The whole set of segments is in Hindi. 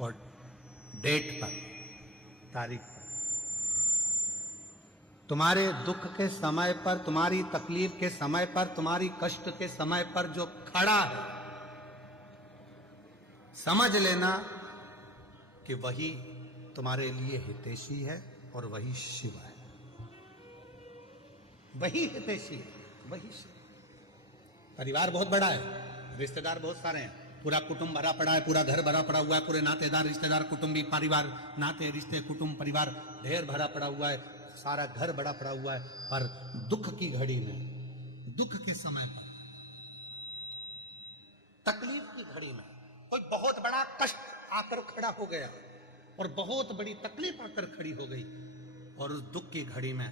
और डेट पर, तारीख पर। तुम्हारे दुख के समय पर, तुम्हारी तकलीफ के समय पर, तुम्हारी कष्ट के समय पर जो खड़ा है, समझ लेना कि वही तुम्हारे लिए हितैषी है और वही शिव है। वही हितैषी है, वही शिव। परिवार बहुत बड़ा है, रिश्तेदार बहुत सारे हैं, पूरा कुटुंब भरा पड़ा है, पूरा घर भरा पड़ा हुआ है, पूरे नातेदार रिश्तेदार कुटुंबी परिवार, नाते रिश्ते कुटुंब परिवार ढेर भरा पड़ा हुआ है, सारा घर बड़ा पड़ा हुआ है। पर दुख की घड़ी में, दुख के समय पर, तकलीफ की घड़ी में कोई बहुत बड़ा कष्ट आकर खड़ा हो गया और बहुत बड़ी तकलीफ आकर खड़ी हो गई, और उस दुख की घड़ी में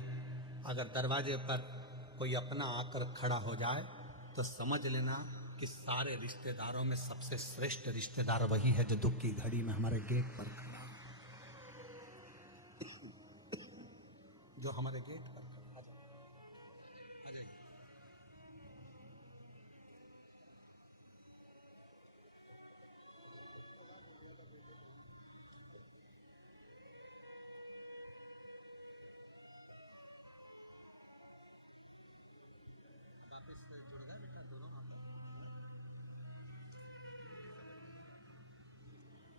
अगर दरवाजे पर कोई अपना आकर खड़ा हो जाए तो समझ लेना कि सारे रिश्तेदारों में सबसे श्रेष्ठ रिश्तेदार वही है जो दुख की घड़ी में हमारे गेट पर खड़ा है, जो हमारे गेट पर खड़ा। आ जाइए।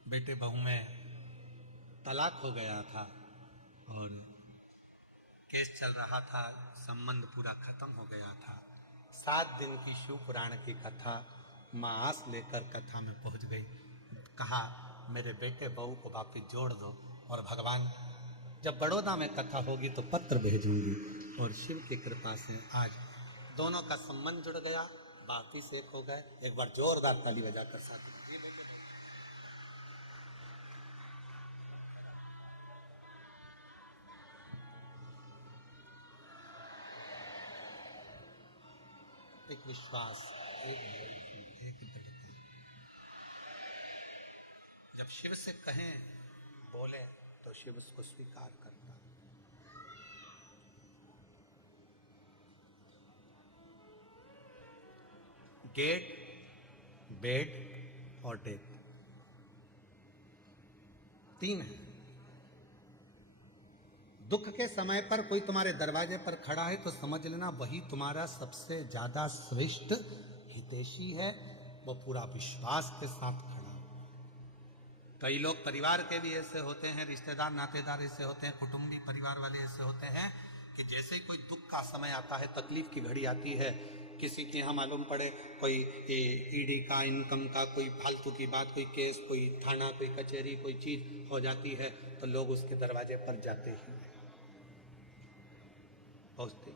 बेटे बहू में तलाक हो गया था और केस चल रहा था, संबंध पूरा खत्म हो गया था। 7 दिन की शिव पुराण की कथा, माँ आस लेकर कथा में पहुंच गई। कहा मेरे बेटे बहू को वापिस जोड़ दो, और भगवान जब बड़ौदा में कथा होगी तो पत्र भेजूंगी। और शिव की कृपा से आज दोनों का संबंध जुड़ गया, वापिस एक हो गए। एक बार जोरदार ताली बजाकर शादी। एक विश्वास, एक दृढ़ता। जब शिव से कहें बोले तो शिव उसको स्वीकार करता। गेट, बेड और डेथ, 3 है। दुख के समय पर कोई तुम्हारे दरवाजे पर खड़ा है तो समझ लेना वही तुम्हारा सबसे ज्यादा श्रेष्ठ हितैषी है, वो पूरा विश्वास के साथ खड़ा है। कई लोग परिवार के भी ऐसे होते हैं, रिश्तेदार नातेदार ऐसे होते हैं, कुटुंबी परिवार वाले ऐसे होते हैं कि जैसे ही कोई दुख का समय आता है, तकलीफ की घड़ी आती है, किसी के यहाँ मालूम पड़े कोई ईडी का, इनकम का कोई फालतू की बात, कोई केस, कोई थाना, कोई कचहरी, कोई चीज हो जाती है तो लोग उसके दरवाजे पर जाते ही पहुंचते।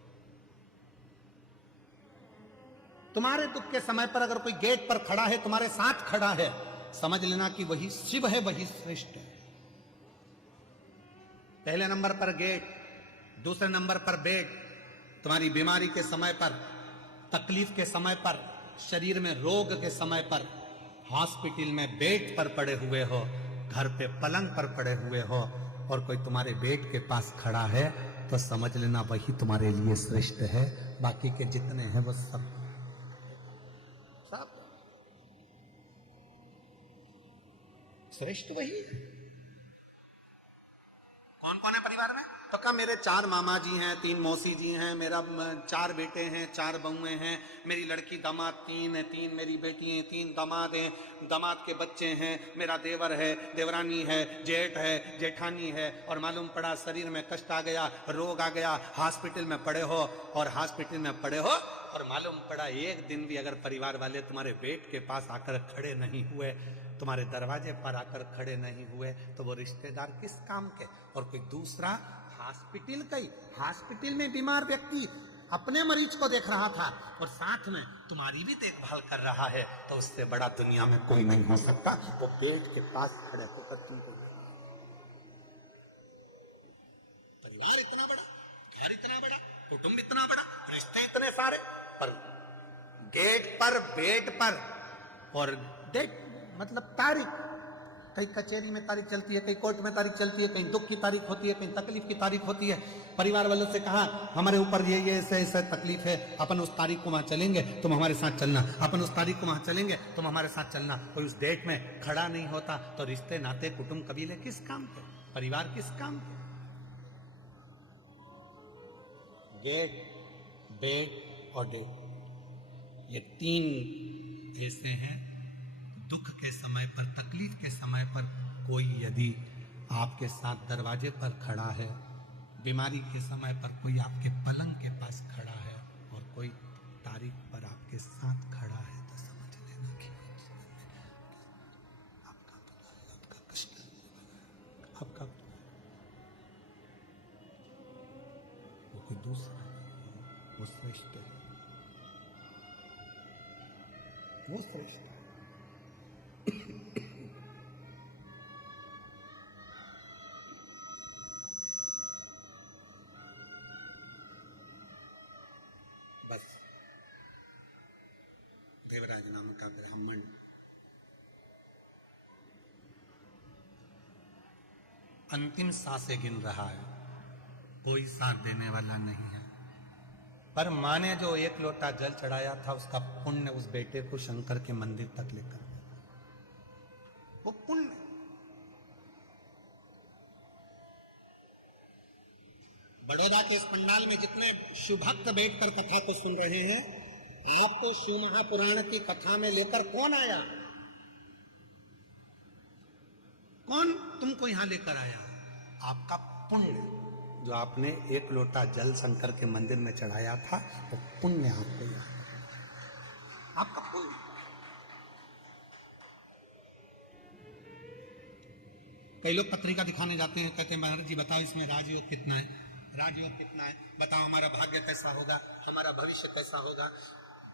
तुम्हारे दुख के समय पर अगर कोई गेट पर खड़ा है, तुम्हारे साथ खड़ा है, समझ लेना कि वही शिव है, वही श्रेष्ठ है। पहले नंबर पर गेट, दूसरे नंबर पर बेड। तुम्हारी बीमारी के समय पर, तकलीफ के समय पर, शरीर में रोग के समय पर, हॉस्पिटल में बेड पर पड़े हुए हो, घर पे पलंग पर पड़े हुए हो, और कोई तुम्हारे बेड के पास खड़ा है तो समझ लेना वही तुम्हारे लिए श्रेष्ठ है। बाकी के जितने हैं वो सब श्रेष्ठ वही है। कौन कौन है परिवार में? तो कहा मेरे 4 मामा जी हैं, 3 मौसी जी हैं, मेरा 4 बेटे हैं, 4 बहुएं हैं, मेरी लड़की दामाद 3 है, 3 मेरी बेटी हैं, 3 दामाद हैं, दामाद के बच्चे हैं, मेरा देवर है, देवरानी है, जेठ है, जेठानी है, और मालूम पड़ा शरीर में कष्ट आ गया, रोग आ गया, हॉस्पिटल में पड़े हो, और हॉस्पिटल में पड़े हो और मालूम पड़ा एक दिन भी अगर परिवार वाले तुम्हारे बेड के पास आकर खड़े नहीं हुए, तुम्हारे दरवाजे पर आकर खड़े नहीं हुए, तो वो रिश्तेदार किस काम के? और कोई दूसरा हॉस्पिटल में बीमार व्यक्ति अपने मरीज को देख रहा था और साथ में तुम्हारी भी देखभाल कर रहा है, तो उससे बड़ा दुनिया में कोई नहीं हो सकता। वो बेड के पास खड़े होकर तुमको, परिवार इतना बड़ा, घर इतना बड़ा, कुटुंब इतना बड़ा, रिश्ते इतने सारे, पर गेट पर, बेड पर और डेट मतलब तारीख, कहीं कचहरी में तारीख चलती है, कहीं कोर्ट में तारीख चलती है, कहीं दुख की तारीख होती है, कहीं तकलीफ की तारीख होती है। परिवार वालों से कहा हमारे ऊपर ये ऐसे ऐसे तकलीफ है, अपन उस तारीख को वहां चलेंगे, तुम हमारे साथ चलना, अपन उस तारीख को वहां चलेंगे, तुम हमारे साथ चलना। कोई उस डेट में खड़ा नहीं होता तो रिश्ते नाते कुटुंब कबीले किस काम के, परिवार किस काम के। गेट, बेट और डेट, ये तीन ऐसे हैं। दुख के समय पर, तकलीफ के समय पर कोई यदि आपके साथ दरवाजे पर खड़ा है, बीमारी के समय पर कोई आपके पलंग के पास खड़ा है, और कोई तारीख पर आपके साथ खड़ा है, तो समझ लेना कि आपका कष्ट, आपका वो कोई दूसरा नहीं, वो श्रेष्ठ है, वो श्रेष्ठ है। बस देवराज नाम का ब्राह्मण अंतिम सांसें गिन रहा है, कोई साथ देने वाला नहीं है। पर माँ ने जो 1 लोटा जल चढ़ाया था, उसका पुण्य उस बेटे को शंकर के मंदिर तक लेकर, वो पुण्य। बड़ौदा के इस पंडाल में जितने शिव भक्त बैठकर कथा को सुन रहे हैं, आपको शिव महापुराण की कथा में लेकर कौन आया? कौन तुमको यहां लेकर आया? आपका पुण्य, जो आपने 1 लोटा जल शंकर के मंदिर में चढ़ाया था, वो पुण्य आपको याद, आपका पुण्य। कई लोग पत्रिका दिखाने जाते हैं, कहते हैं महाराज जी बताओ इसमें राजयोग कितना है, राजयोग कितना है, बताओ हमारा भाग्य कैसा होगा, हमारा भविष्य कैसा होगा।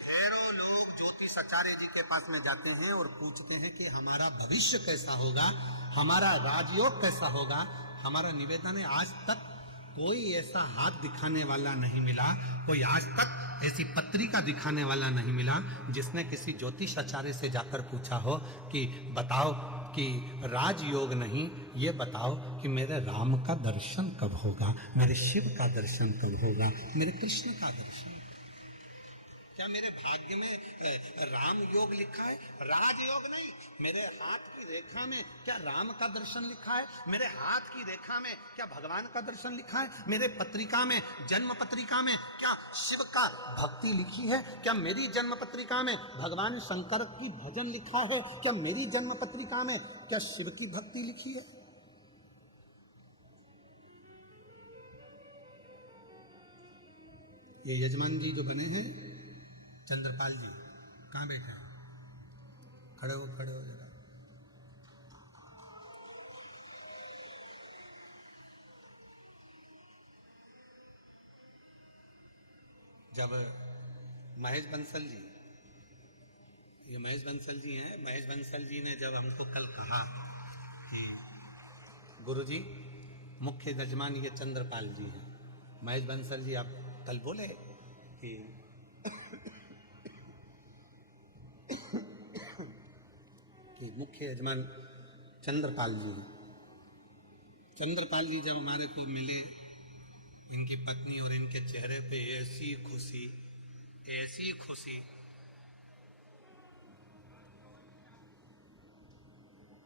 ढेरों लोग ज्योतिष आचार्य जी के पास में जाते हैं और पूछते हैं कि हमारा भविष्य कैसा होगा, हमारा राजयोग कैसा होगा। हमारा निवेदन है, आज तक कोई ऐसा हाथ दिखाने वाला नहीं मिला, कोई आज तक ऐसी पत्रिका दिखाने वाला नहीं मिला जिसने किसी ज्योतिष आचार्य से जाकर पूछा हो कि बताओ कि राजयोग नहीं, ये बताओ कि मेरे राम का दर्शन कब होगा, मेरे शिव का दर्शन कब होगा, मेरे कृष्ण का दर्शन। क्या मेरे भाग्य में राम योग लिखा है? राजयोग नहीं। मेरे हाथ की रेखा में क्या राम का दर्शन लिखा है? मेरे हाथ की रेखा में क्या भगवान का दर्शन लिखा है? मेरे पत्रिका में, जन्म पत्रिका में क्या शिव का भक्ति लिखी है? क्या मेरी जन्म पत्रिका में भगवान शंकर की भजन लिखा है? क्या मेरी जन्म पत्रिका में क्या शिव की भक्ति लिखी है? ये यजमान जी जो बने हैं चंद्रपाल जी, कहाँ बैठे हैं? खड़े हो जरा। जब महेश बंसल जी, ये महेश बंसल जी हैं, महेश बंसल जी ने जब हमको कल कहा कि गुरुजी मुख्य यजमान ये चंद्रपाल जी हैं, महेश बंसल जी आप कल बोले कि मुख्य यजमान चंद्रपाल जी हैं। चंद्रपाल जी जब हमारे को मिले, इनकी पत्नी और इनके चेहरे पे ऐसी खुशी, ऐसी खुशी।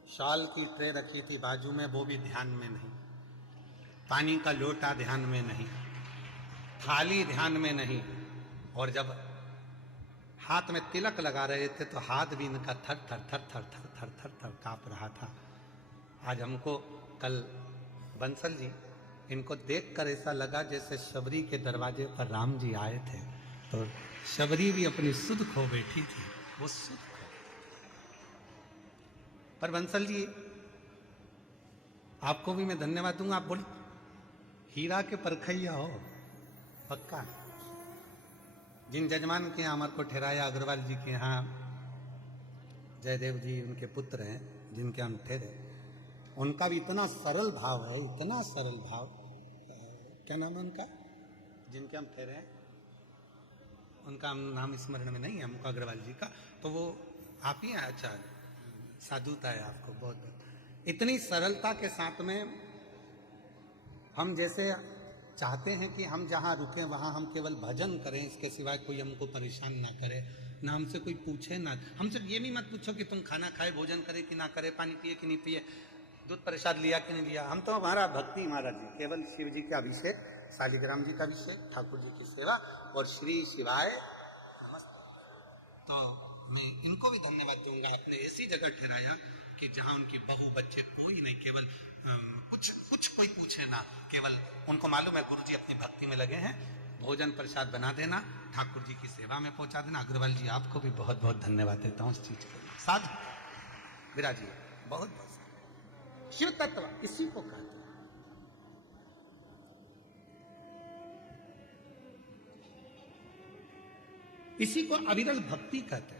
शाल की ट्रे रखी थी बाजू में, वो भी ध्यान में नहीं, पानी का लोटा ध्यान में नहीं, थाली ध्यान में नहीं, और जब हाथ में तिलक लगा रहे थे तो हाथ भी इनका थर थर थर थर थर थर थर थर कांप रहा था। आज हमको कल बंसल जी, इनको देखकर ऐसा लगा जैसे शबरी के दरवाजे पर राम जी आए थे, तो शबरी भी अपनी सुध खो बैठी थी, वो सुध खो। पर बंसल जी आपको भी मैं धन्यवाद दूंगा, आप बोल हीरा के परखैया हो पक्का। जिन जजमान के यहाँ हमारे को ठहराया, अग्रवाल जी के यहाँ, जयदेव जी उनके पुत्र हैं जिनके हम ठहरे, उनका भी इतना सरल भाव है, इतना सरल भाव। क्या नाम है उनका जिनके हम ठहरे हैं? उनका नाम स्मरण में नहीं है हमको, अग्रवाल जी का। तो वो आप ही हैं? अच्छा, साधुता है आपको, बहुत बहुत। इतनी सरलता के साथ में हम जैसे चाहते हैं कि हम जहाँ रुके वहाँ हम केवल भजन करें, इसके सिवाय कोई हमको परेशान ना करे, ना हमसे कोई पूछे ना। हमसे ये भी मत पूछो कि तुम खाना खाए, भोजन करे कि ना करे, पानी पिए कि नहीं पिए, दूध प्रसाद लिया कि नहीं लिया। हम तो हमारा भक्ति महाराज जी, केवल शिव जी का अभिषेक, शालिग्राम जी का अभिषेक, ठाकुर जी की सेवा और श्री शिवाय नमस्ते। तो मैं इनको भी धन्यवाद दूंगा, आपने ऐसी जगह ठहराया कि जहां उनकी बहू बच्चे कोई नहीं, केवल कुछ कोई पूछे ना, केवल उनको मालूम है गुरु जी अपनी भक्ति में लगे हैं, भोजन प्रसाद बना देना, ठाकुर जी की सेवा में पहुंचा देना। अग्रवाल जी आपको भी बहुत बहुत धन्यवाद देता हूँ इस चीज के लिए। साधु विराजिए, बहुत बहुत। शिव तत्व इसी को कहते हैं। इसी को अविरल भक्ति कहते हैं।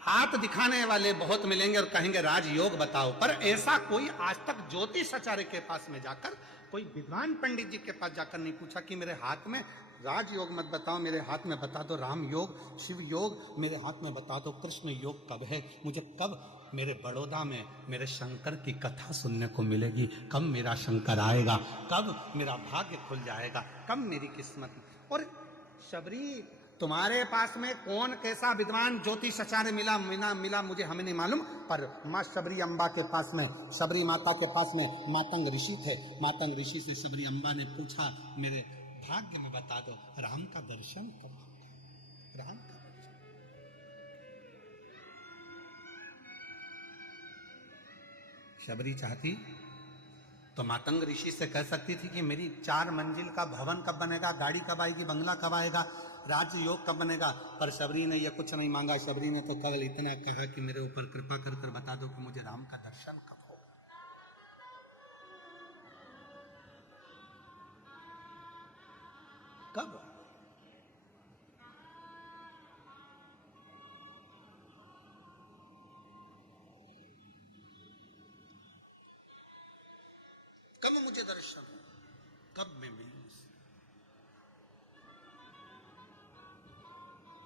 हाथ दिखाने वाले बहुत मिलेंगे और कहेंगे राजयोग बताओ, पर ऐसा कोई आज तक ज्योतिष आचार्य के पास में जाकर, कोई विद्वान पंडित जी के पास जाकर नहीं पूछा कि मेरे हाथ में राजयोग मत बताओ, मेरे हाथ में बता दो राम योग, शिव योग, मेरे हाथ में बता दो कृष्ण योग कब है, मुझे कब मेरे बड़ौदा में मेरे शंकर की कथा सुनने को मिलेगी, कब मेरा शंकर आएगा, कब मेरा भाग्य खुल जाएगा, कब मेरी किस्मत। और शबरी तुम्हारे पास में कौन कैसा विद्वान ज्योतिष आचार्य मिला मुझे हमें नहीं मालूम, पर माँ शबरी अम्बा के पास में, शबरी माता के पास में मातंग ऋषि थे। मातंग ऋषि से शबरी अम्बा ने पूछा मेरे भाग्य में बता दो राम का दर्शन कब होगा, राम का दर्शन। शबरी चाहती तो मातंग ऋषि से कह सकती थी कि मेरी 4 मंजिल का भवन कब बनेगा, गाड़ी कब आएगी, बंगला कब आएगा, राज्य योग कब बनेगा। पर शबरी ने यह कुछ नहीं मांगा। शबरी ने तो केवल इतना कहा कि मेरे ऊपर कृपा कर कर बता दो कि मुझे राम का दर्शन कब होगा। कब? कब मुझे दर्शन, कब मैं मिलूं।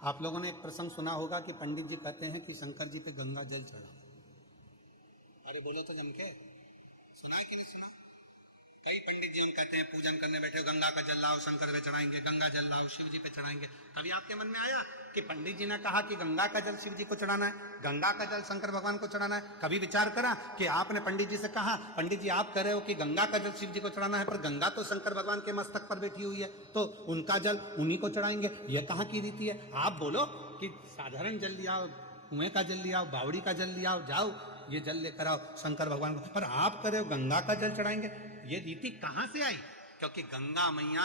आप लोगों ने एक प्रसंग सुना होगा कि पंडित जी कहते हैं कि शंकर जी पे गंगा जल चढ़ा। अरे बोलो तो जम के, सुना कि नहीं सुना? कई पंडित जी हम कहते हैं पूजन करने बैठे गंगा का जल लाओ शंकर पे चढ़ाएंगे, गंगा जल लाओ शिव जी पे चढ़ाएंगे। कभी आपके मन में आया कि पंडित जी ने कहा कि गंगा का जल शिव जी को चढ़ाना है, गंगा का जल शंकर भगवान को चढ़ाना है? कभी विचार करा कि आपने पंडित जी से कहा पंडित जी आप कह रहे हो कि गंगा का जल शिव जी को चढ़ाना है, पर गंगा तो शंकर भगवान के मस्तक पर बैठी हुई है, तो उनका जल उन्हीं को चढ़ाएंगे, यह कहाँ की रीति है? आप बोलो कि साधारण जल लिया, कुएं का जल लिया, बावड़ी का जल लिया, जाओ ये जल लेकर आओ शंकर भगवान को, पर आप कह रहे हो गंगा का जल चढ़ाएंगे। ये रीति कहां से आई? क्योंकि गंगा मैया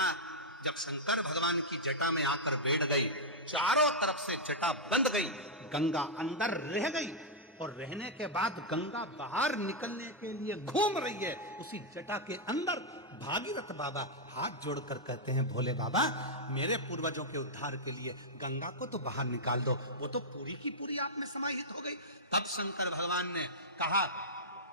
जब शंकर भगवान की जटा में आकर बैठ गई, चारों तरफ से जटा बंद गई, गंगा अंदर रह गई, और रहने के बाद गंगा बाहर निकलने के लिए घूम रही है। उसी जटा के अंदर भागीरथ बाबा हाथ जोड़कर कहते हैं भोले बाबा मेरे पूर्वजों के उद्धार के लिए गंगा को तो बाहर निकाल दो। वो तो पूरी की पूरी आप में समाहित हो गई। तब शंकर भगवान ने कहा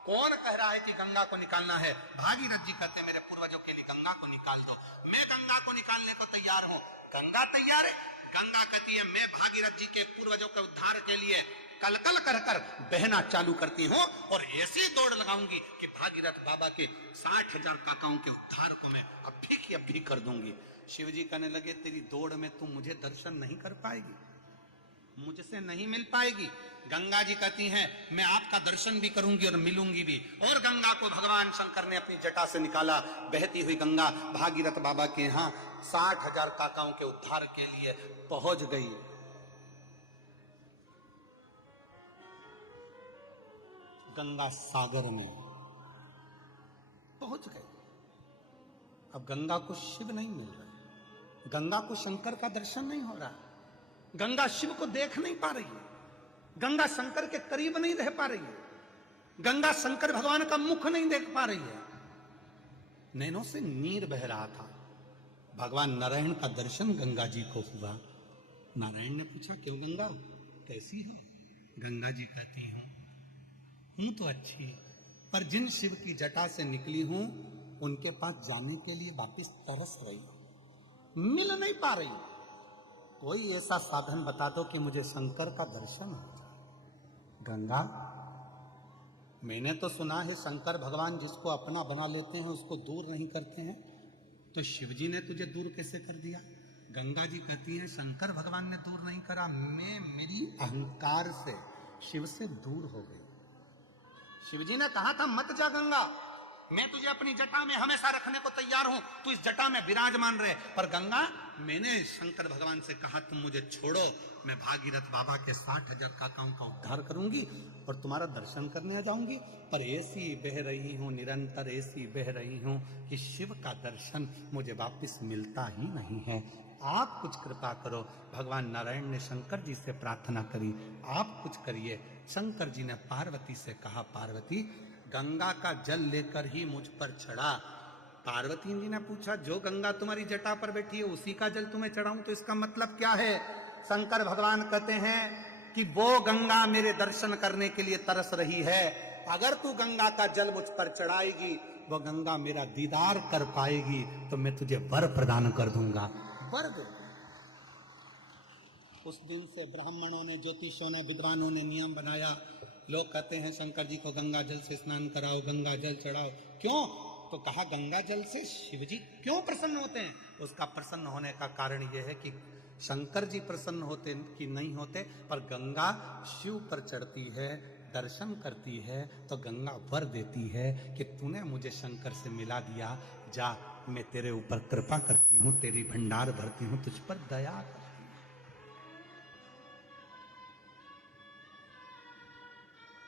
कौन कह रहा है कि गंगा को निकालना है? भागीरथ जी कहते हैं मेरे पूर्वजों के लिए गंगा को निकाल दो। मैं गंगा को निकालने को तैयार हूँ। गंगा तैयार है? गंगा कहती है मैं भागीरथ जी के पूर्वजों के उद्धार के लिए कलकल कर कर बहना चालू करती हूँ और ऐसी दौड़ लगाऊंगी कि भागीरथ बाबा के 60,000 काकाओं के उद्धार को मैं अभी कर दूंगी। शिव जी कहने लगे तेरी दौड़ में तू मुझे दर्शन नहीं कर पाएगी, मुझसे नहीं मिल पाएगी। गंगा जी कहती हैं मैं आपका दर्शन भी करूंगी और मिलूंगी भी। और गंगा को भगवान शंकर ने अपनी जटा से निकाला। बहती हुई गंगा भागीरथ बाबा के यहाँ 60,000 काकाओं के उद्धार के लिए पहुंच गई। गंगा सागर में पहुंच गए। अब गंगा को शिव नहीं मिल रहा, गंगा को शंकर का दर्शन नहीं हो रहा, गंगा शिव को देख नहीं पा रही है, गंगा शंकर के करीब नहीं रह पा रही है, गंगा शंकर भगवान का मुख नहीं देख पा रही है। नैनों से नीर बह रहा था। भगवान नारायण का दर्शन गंगा जी को हुआ। नारायण ने पूछा क्यों गंगा कैसी हो? गंगा जी कहती हूं तो अच्छी, पर जिन शिव की जटा से निकली हूं उनके पास जाने के लिए वापिस तरस रही हूं, मिल नहीं पा रही हूं। कोई ऐसा साधन बता दो कि मुझे शंकर का दर्शन हो जाए। गंगा, मैंने तो सुना है शंकर भगवान जिसको अपना बना लेते हैं उसको दूर नहीं करते हैं, तो शिवजी ने तुझे दूर कैसे कर दिया? गंगा जी कहती है शंकर भगवान ने दूर नहीं करा, मैं मेरी अहंकार से शिव से दूर हो गई। शिवजी ने कहा था मत जा गंगा, मैं तुझे अपनी जटा में हमेशा रखने को तैयार हूं, तू इस जटा में विराजमान रहे। पर गंगा, मैंने शंकर भगवान से कहा तुम मुझे छोड़ो, मैं भागीरथ बाबा के 60,000 काकाओं का उद्धार करूंगी और तुम्हारा दर्शन करने आ जाऊंगी। पर ऐसी बह रही हूं, निरंतर ऐसी बह रही हूं कि शिव का दर्शन मुझे वापस मिलता ही नहीं है। आप कुछ कृपा करो। भगवान नारायण ने शंकर जी से प्रार्थना करी, आप कुछ करिए। शंकर जी ने पार्वती से कहा, पार्वती गंगा का जल लेकर ही मुझ पर चढ़ा। पार्वती जी ने पूछा, जो गंगा तुम्हारी जटा पर बैठी है उसी का जल तुम्हें चढ़ाऊं तो इसका मतलब क्या है? शंकर भगवान कहते हैं कि वो गंगा मेरे दर्शन करने के लिए तरस रही है, अगर तू गंगा का जल मुझ पर चढ़ाएगी, वो गंगा मेरा दीदार कर पाएगी तो मैं तुझे वर प्रदान कर दूंगा। वर दे। उस दिन से ब्राह्मणों ने, ज्योतिषों ने, विद्वानों ने नियम बनाया। लोग कहते हैं शंकर जी को गंगा जल से स्नान कराओ, गंगा जल चढ़ाओ। क्यों? तो कहा गंगा जल से शिव जी क्यों प्रसन्न होते हैं? उसका प्रसन्न होने का कारण यह है कि शंकर जी प्रसन्न होते कि नहीं होते, पर गंगा शिव पर चढ़ती है, दर्शन करती है, तो गंगा वर देती है कि तूने मुझे शंकर से मिला दिया, जा मैं तेरे ऊपर कृपा करती हूँ, तेरी भंडार भरती हूँ, तुझ पर दया करती हूँ।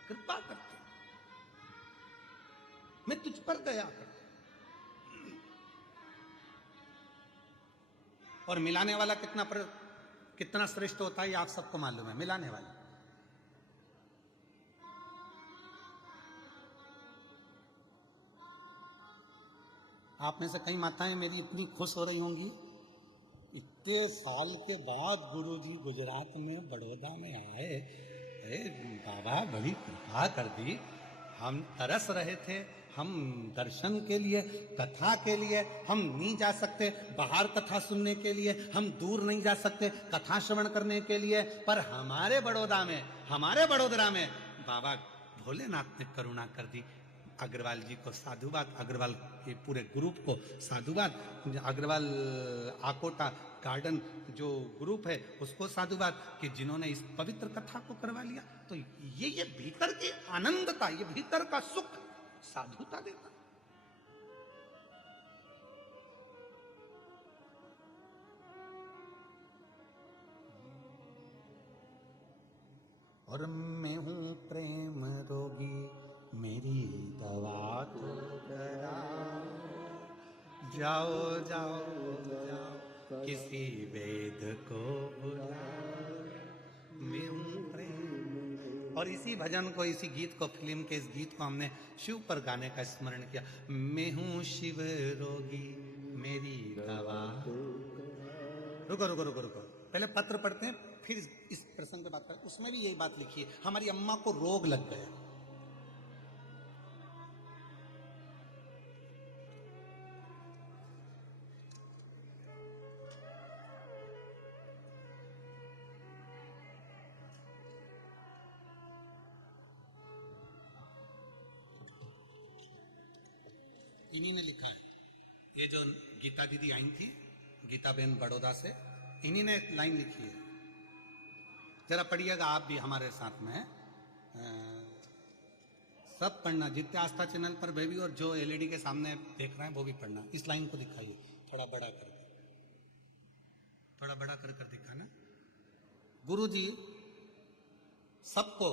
कृपा करती हूँ, मैं तुझ पर दया करती हूँ। और मिलाने वाला कितना श्रेष्ठ होता है ये आप सबको मालूम है। मिलाने वाला, आप में से कई माताएं मेरी इतनी खुश हो रही होंगी, इतने साल के बाद गुरुजी गुजरात में बड़ौदा में आए, अरे बाबा बड़ी कृपा कर दी। हम तरस रहे थे, हम दर्शन के लिए, कथा के लिए हम नहीं जा सकते, बाहर कथा सुनने के लिए हम दूर नहीं जा सकते, कथा श्रवण करने के लिए, पर हमारे बड़ोदरा में बाबा भोलेनाथ ने करुणा कर दी। अग्रवाल जी को साधुवाद, अग्रवाल के पूरे ग्रुप को साधुवाद, अग्रवाल आकोटा गार्डन जो ग्रुप है उसको साधुवाद कि जिन्होंने इस पवित्र कथा को करवा लिया। तो ये भीतर की आनंदता, ये भीतर का सुख साधुता देता। और मैं हूं प्रेम रोगी, मेरी दवा तो करा, जाओ जाओ जाओ किसी वेद को बुला, मैं हूं प्रेम। और इसी भजन को, इसी गीत को, फिल्म के इस गीत को हमने शिव पर गाने का स्मरण किया। मैं हूं शिव रोगी, मेरी दवा। रुको रुको रुको रुको, पहले पत्र पढ़ते हैं, फिर इस प्रसंग पे बात करें। उसमें भी यही बात लिखी है, हमारी अम्मा को रोग लग गया। इन्हीं ने लिखा है, ये जो गीता दीदी आई थी, गीता बेन बड़ौदा से, इन्हीं ने लाइन लिखी है, जरा पढ़िएगा आप भी हमारे साथ में। सब पढ़ना, जितने आस्था चैनल पर बेबी और जो एलईडी के सामने देख रहे हैं वो भी पढ़ना। इस लाइन को दिखाइए थोड़ा बड़ा करके, थोड़ा बड़ा कर कर दिखाना। गुरु जी सबको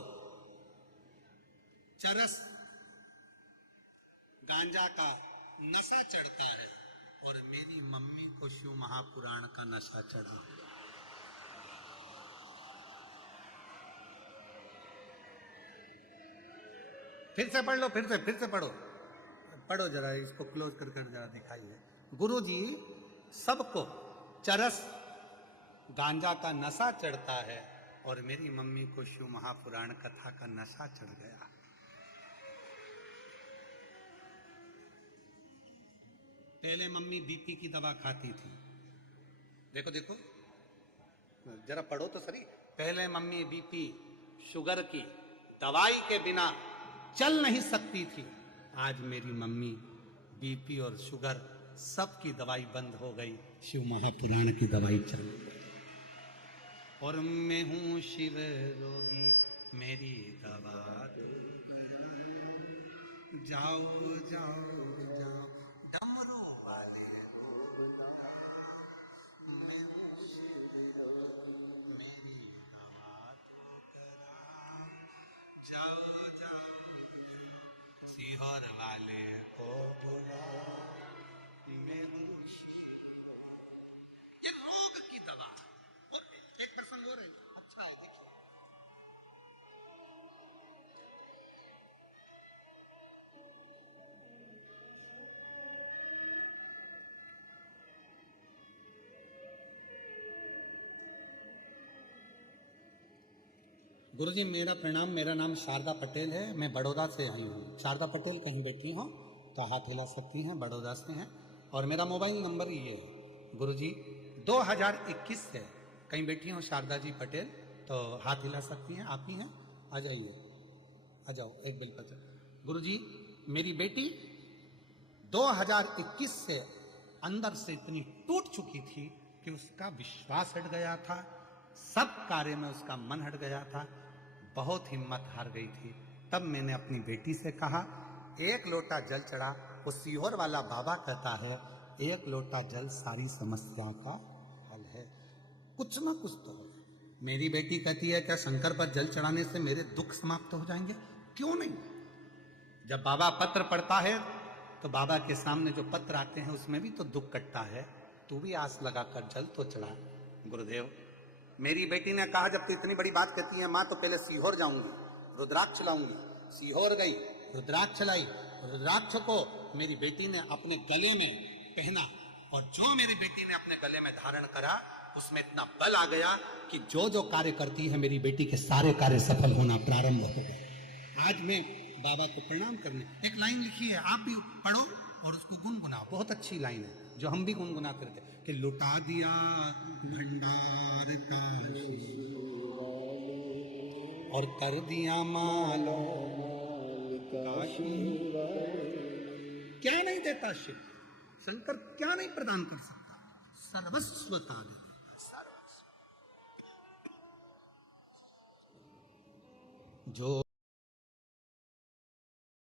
चरस गांजा का नशा चढ़ता है और मेरी मम्मी को शिव महापुराण का नशा चढ़ा। फिर से पढ़ लो, फिर से पढ़ो जरा, इसको क्लोज करके जरा दिखाइए। गुरु जी सबको चरस गांजा का नशा चढ़ता है और मेरी मम्मी को शिव महापुराण कथा का नशा चढ़ गया। पहले मम्मी बीपी की दवा खाती थी, देखो देखो जरा पढ़ो तो सही। पहले मम्मी बीपी शुगर की दवाई के बिना चल नहीं सकती थी। आज मेरी मम्मी बीपी और शुगर सबकी दवाई बंद हो गई, शिव महापुराण की दवाई चल गई। और मैं हूं शिव रोगी, मेरी दवा दो, जाओ जाओ जाओ डमरू वाले बोला, मैं हूं शिव रोगी, मेरी दवा दो करा, जाओ जाओ सीहोर वाले को बोला, मैं हूं शिव। ये रोग की दवा। और एक प्रसंग और है, अच्छा है, देखिए। गुरुजी मेरा प्रणाम, मेरा नाम शारदा पटेल है, मैं बड़ौदा से आई हूँ। शारदा पटेल कहीं बैठी हो तो हाथ हिला सकती हैं, बड़ौदा से हैं। और मेरा मोबाइल नंबर ये है गुरुजी, 2021 से कहीं बैठी हो शारदा जी पटेल तो हाथ हिला सकती हैं, आप ही हैं, आ जाइए, आ जाओ, एक बेलपत्र। गुरुजी मेरी बेटी 2021 से अंदर से इतनी टूट चुकी थी कि उसका विश्वास हट गया था, सब कार्य में उसका मन हट गया था, बहुत हिम्मत हार गई थी। तब मैंने अपनी बेटी से कहा, एक लोटा जल चढ़ा। वो सीहोर वाला बाबा कहता है एक लोटा जल सारी समस्या का हल है, कुछ ना कुछ तो है। मेरी बेटी कहती है क्या शंकर पर जल चढ़ाने से मेरे दुख समाप्त हो जाएंगे? क्यों नहीं। जब बाबा पत्र पढ़ता है तो बाबा के सामने जो पत्र आते हैं उसमें भी तो दुख कटता है, तू भी आस लगाकर जल तो चढ़ा। गुरुदेव मेरी बेटी ने कहा जब तू इतनी बड़ी बात कहती है माँ तो पहले सीहोर जाऊंगी, रुद्राक्ष लाऊंगी। सीहोर गई, रुद्राक्ष लाई। रुद्राक्ष को मेरी बेटी ने अपने गले में पहना और जो मेरी बेटी ने अपने गले में धारण करा उसमें इतना बल आ गया कि जो जो कार्य करती है मेरी बेटी के सारे कार्य सफल होना प्रारंभ हो गए। आज मैं बाबा को प्रणाम करने, एक लाइन लिखी है, आप भी पढ़ो और उसको गुनगुनाओ, बहुत अच्छी लाइन है जो हम भी गुनगुना करते कि लुटा दिया भंडार का और कर दिया मालो क्या नहीं देता शिव, शंकर क्या नहीं प्रदान कर सकता, सर्वस्वता सर्वस्व। जो